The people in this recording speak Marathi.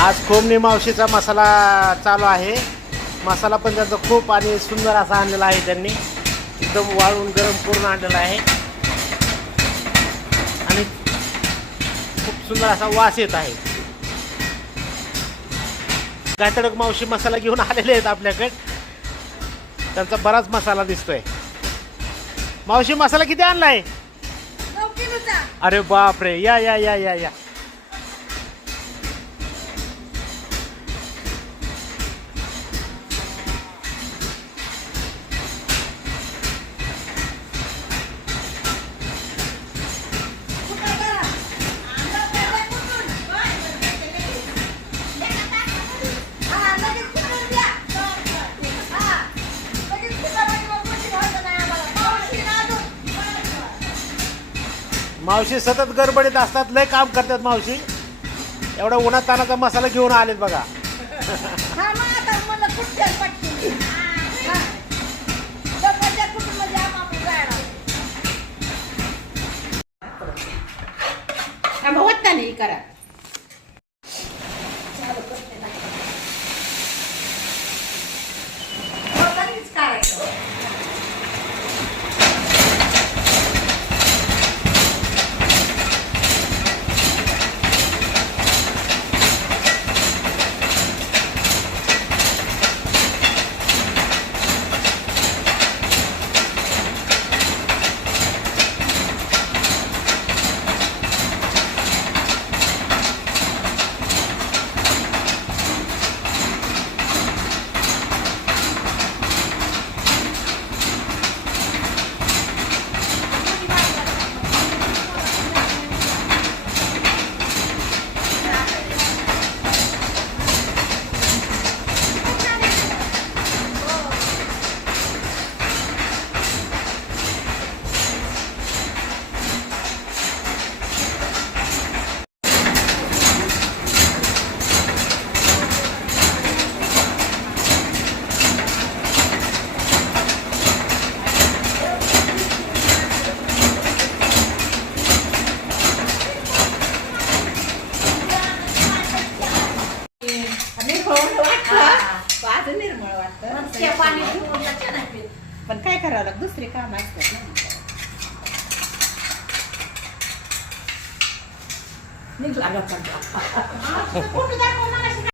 आज कोमनी मावशीचा मसाला चालू आहे. मसाला पण त्यांचा खूप आणि सुंदर असा आणलेला आहे. त्यांनी एकदम वाळून गरम करून आणलेला आहे आणि खूप सुंदर असा वास येत आहे. गाठडक मावशी मसाला घेऊन आलेले आहेत आपल्याकडे. त्यांचा बराच मसाला दिसतोय. मावशी मसाला किती आणलाय? अरे बाप रे, या या या या या. मावशी सतत गडबडीत असतात, लय काम करतात मावशी. एवढा उन्हात तानाचा मसाला घेऊन आलेत बघा. करा निर्मळ वाटतं. पण काय करावं लागतं, दुसरे काम असतात ना.